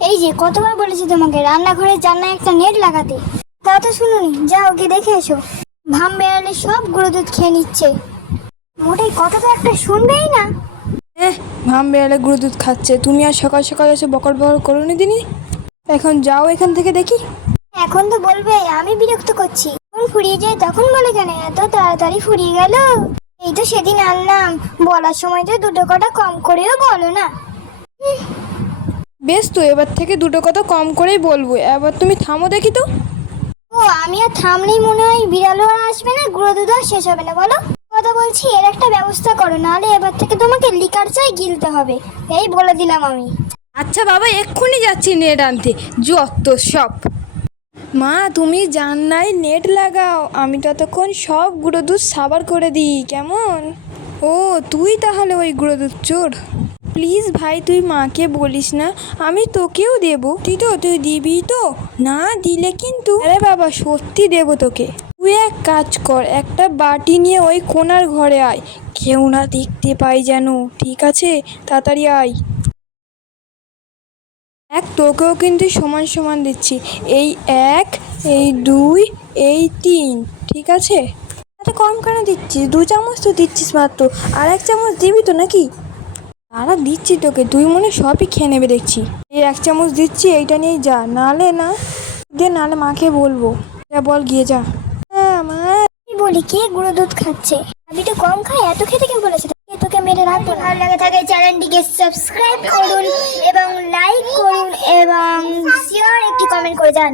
এই যে কতবার বলেছি তোমাকে রান্নাঘরের জানলায় একটা নেট লাগাতে, তাও তো শুনুনি। যাও গিয়ে দেখে এসো। ভাম বেড়ালে সব গুঁড়ো দুধ খেয়ে নিচ্ছে। মোটেই কথা তো একটা শুনবেই না। ভাম বেড়ালে গুঁড়ো দুধ খাচ্ছে, তুমি আর সকাল সকাল এসে বকর বকর করোনি দিনি। এখন যাও এখান থেকে দেখি। এখন তো বলবে আমি বিরক্ত করছি। যখন ফুরিয়ে যায় তখন বলে কেন এত তাড়াতাড়ি ফুরিয়ে গেল? এই তো সেদিন আনলাম, বলার সময় তো দুটো কটা কম করেও বলো না। বেশ, তো এবার থেকে দুটো কথা কম করেই বলবো। এবার তুমি থামো দেখি তো। ও আমি আর থামলেই মনে হয় বিড়ালও আর আসবে না, গুঁড়ো দুধ আর শেষ হবে না। বলো কথা বলছি, এর একটা ব্যবস্থা করো, নাহলে এবার থেকে তোমাকে লিকার চাই গিলতে হবে। এই বলে দিলাম আমি। আচ্ছা বাবা, এক্ষুনি যাচ্ছি নেট আনতে। যত সব। মা, তুমি জানলায় নেট লাগাও, আমি ততক্ষণ সব গুঁড়ো দুধ সাবার করে দিই, কেমন? ও তুই তাহলে ওই গুঁড়ো দুধ চোর। প্লিজ ভাই, তুই মাকে বলিস না, আমি তোকেও দেবো। তুই দিবি তো? না দিলে কিন্তু। আরে বাবা, সত্যি দেবো তোকে। তুই এক কাজ কর, একটা বাটি নিয়ে ওই কোণার ঘরে আয়, কেউ না দেখতে পাই যেন, ঠিক আছে? তাড়াতাড়ি আয়। তোকেও কিন্তু সমান সমান দিচ্ছি। এই 1, এই 2, এই 3, ঠিক আছে? এত কম কেন দিচ্ছিস? 2 চামচ তো দিচ্ছিস মাত্র, আর 1 চামচ দিবি তো নাকি? দাঁড়া দিচ্ছি তোকে, তুই মনে সবই খেয়ে নেবে দেখছি। এই 1 চামচ দিচ্ছি, এইটা নিয়েই যা, নাহলে না দে, নাহলে মাকে বলবো। যা বল, গিয়ে যা। হ্যাঁ মা। বলি কে গুঁড়ো দুধ খাচ্ছে? আমি তো কম খাই, এত খেতে কে বলেছে? তোকে মেরে রাখবো। ভালো লাগে থাকে চ্যানেলটিকে সাবস্ক্রাইব করুন এবং লাইক করুন এবং শেয়ার একটি কমেন্ট করে যান।